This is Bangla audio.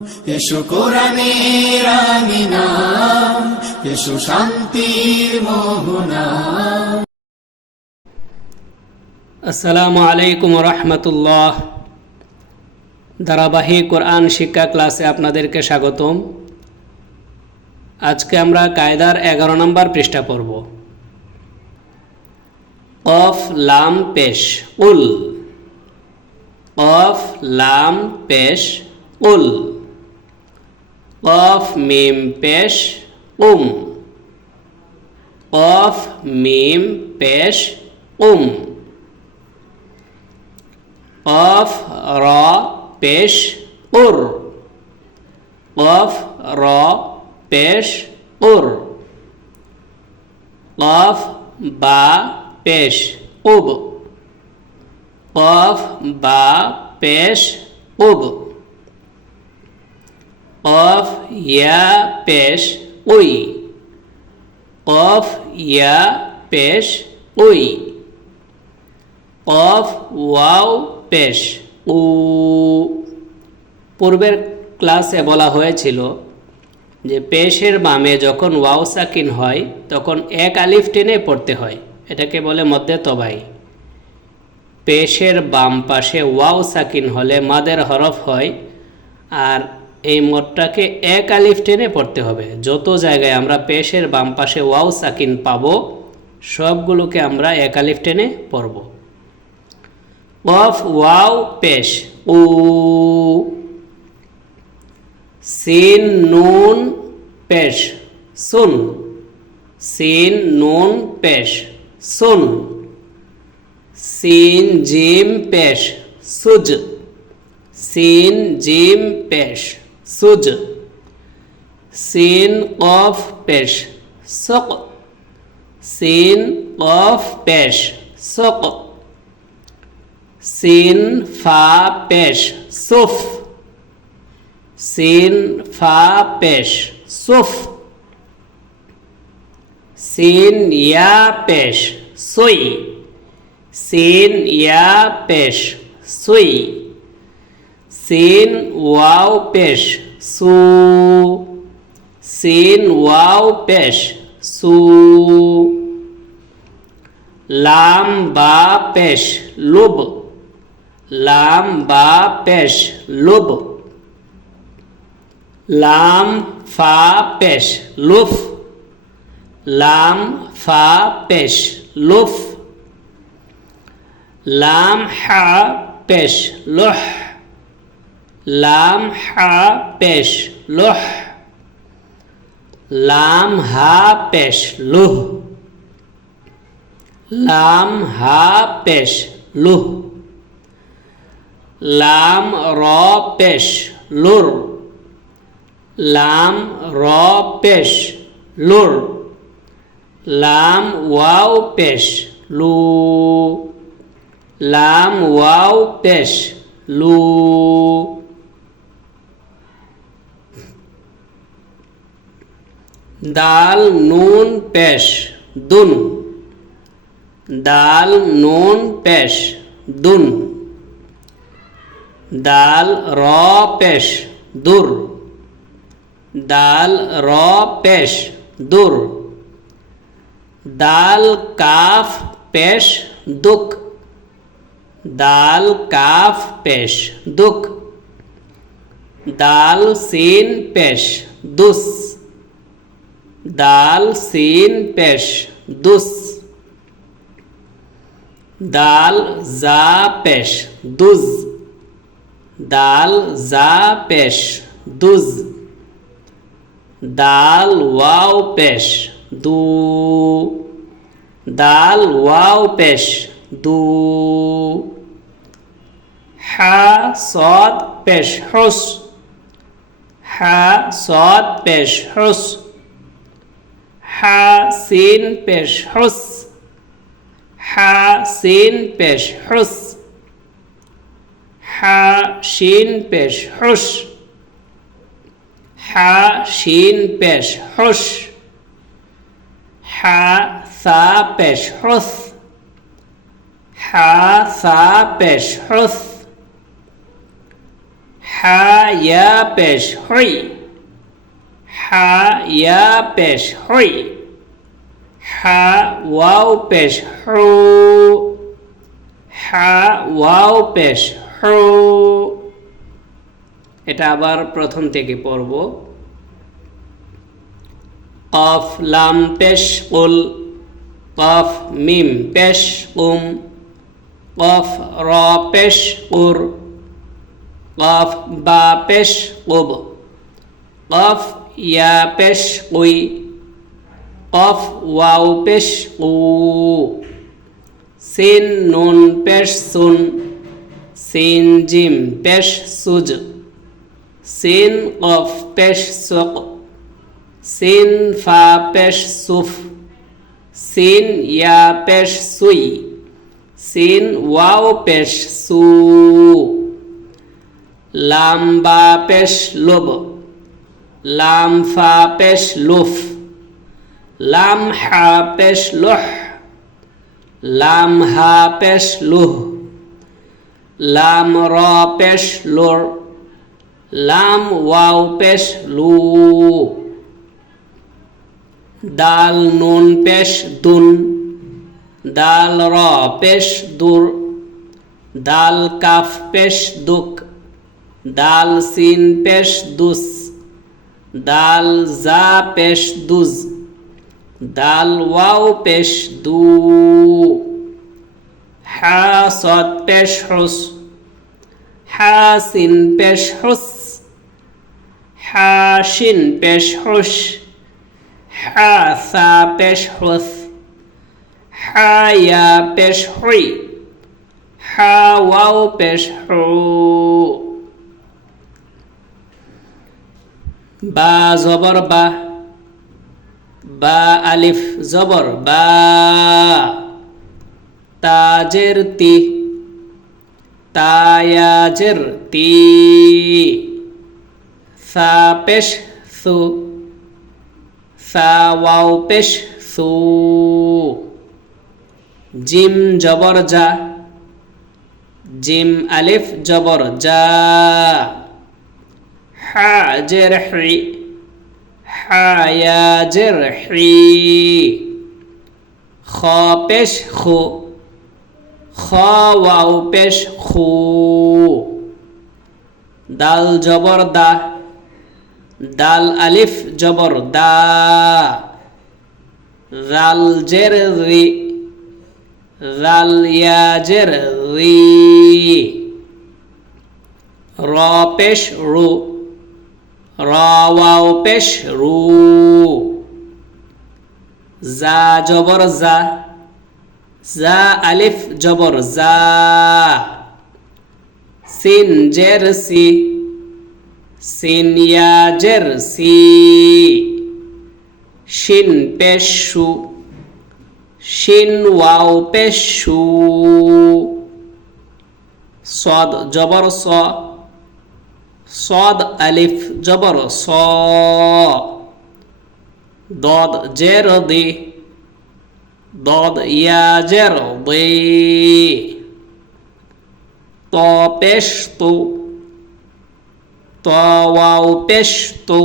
এসো কোরআনের আমিনা, এসো শান্তির মোহনা। আসসালামু আলাইকুম রহমতুল্লাহ। ধারাবাহিক কোরআন শিক্ষা ক্লাসে আপনাদেরকে স্বাগতম। আজকে আমরা কায়দার 11 নম্বর পৃষ্ঠা পড়ব। কফ লাম পেশ উল, কফ লাম পেশ উল, কফ মিম পেশ কফ মিম পেশ কফ র পেশ উর, কফ র পেশ উর, কফ বা পেশ উব, কফ বা পেশ উব, কফ ইয়া পেশ উই, কফ ইয়া পেশ উই, কফ ওয়াও পেশ উ। পূর্বের ক্লাসে বলা হয়েছিল যে পেশের বামে যখন ওয়াও সাকিন হয় তখন এক আলিফ টেনে পড়তে হয়, এটাকে বলে মধ্যে তবাই। পেশের বাম পাশে ওয়াও সাকিন হলে মাদের হরফ হয়, আর এই মদটাকে এক আলিফ টেনে পড়তে হবে। যত জায়গায় আমরা পেশের বাম পাশে ওয়াও সাকিন পাবো সবগুলোকে আমরা এক আলিফ টেনে পড়ব। কফ ওয়াও পেশ উ, সিন নুন পেশ সুন, সিন নুন পেশ সুন, সিন জিম পেশ সুজ, সিন জিম পেশ সুজ, সিন কফ পেশ সক, সিন কফ পেশ সক, সিন ফা পেশ সুফ, সিন ফা পেশ সুফ, সিন ইয়া পেশ সুই, সিন ইয়া পেশ সুই, সিন ওয়াও পেশ সু, সিন ওয়াও পেশ সু, লাম বা পেশ লুব, লাম বা পেশ লুব, লাম ফা পেশ লুফ, লাম ফা পেশ লুফ, লাম হা পেশ লুহ, লাম হা পেশ লুহ, লাম হা পেশ লুহ, লাম হা পেশ লুহ, লাম র পেশ লুর, লাম র পেশ লুর, লাম ওয়াও পেশ লু, লাম ওয়াও পেশ লু, দাল নুন পেশ দুন, দাল নুন পেশ দুন, দাল র পেশ দুর, দাল র পেশ দুর, দাল কাফ পেশ দুক, দাল কাফ পেশ দুক, দাল সিন পেশ দুস, দাল সিন পেশ দুস, দাল জা পেশ দুজ, দাল জা পেশ দুজ, দাল ওয়াও পেশ দু, দাল ওয়াও পেশ দু, হা সদ পেশ হুস, হা সদ পেশ হুস, হা সিন পেশ হুস, হা সিন পেশ হুস, হা শিন পেশ হুস, হা শিন পেশ হুস, হা সা পেশ হুস, হা সা পেশ হুস, হা ইয়া পেশ হই, হা ইয়া পেশ হই। হা ওয়াও পেশ হু, হা ওয়াও পেশ হু। এটা আবার প্রথম থেকে পড়ব। কফ লাম পেশ কুল, কফ মিম পেশ কুম, কফ র পেশ কুর, কফ বা পেশ কুব, কফ ইয়া পেশ কুই, কফ ওয়াও পেশ কু। সিন নুন পেশ সুন, সিন জিম পেশ সুজ, সিন কফ পেশ সুক, সিন ফা পেশ সুফ, সিন ইয়া পেশ সুই, সিন ওয়াও পেশ সু। লাম বা পেশ লোব, লাম ফা পেশ লুফ, লাম হা পেশ লুহ, লাম হা পেশ লুহ, লাম র পেশ লোর, লাম ওয়াও পেশ লু। দাল নুন পেশ দুন, দাল র পেশ দুর, দাল কাফ পেশ দুক, দাল সিন পেশ দুস, দাল জা পেশ দুজ, দাল ওয়াও পেশ দু। হা সদ পেশ হুস, হা সিন পেশ হুস, হা শিন পেশ হুস, হা সা পেশ হুস, হা ইয়া পেশ হুই, হা ওয়াও পেশ হু। বা জবর বা, বা আলিফ জবর বা, তাজের তি, তায়াজের তি, সা পেশ সু, সা ওয়াও পেশ সু। জিম জবর জা, জিম আলিফ জবর জা, হা জের হি, হা ইয়া জের হি, খ পেশ খু, খ ওয়াও পেশ খু। দাল জবর দা, দাল আলিফ জবর দা, জাল জের রি, জাল ইয়া জের রি, র পেশ রু, র ওয়াও পেশ রু। জা জবর জা, জা আলিফ জবর জা, সিন জের সি, সিন ইয়া জের সি, শিন পেশ শু, শিন ওয়াও পেশ শু। সদ জবর স, সদ আলিফ জবর স, দদ জের দি, দদ ইয়া জের দি, ত পেশ তু, ত ওয়াও পেশ তু।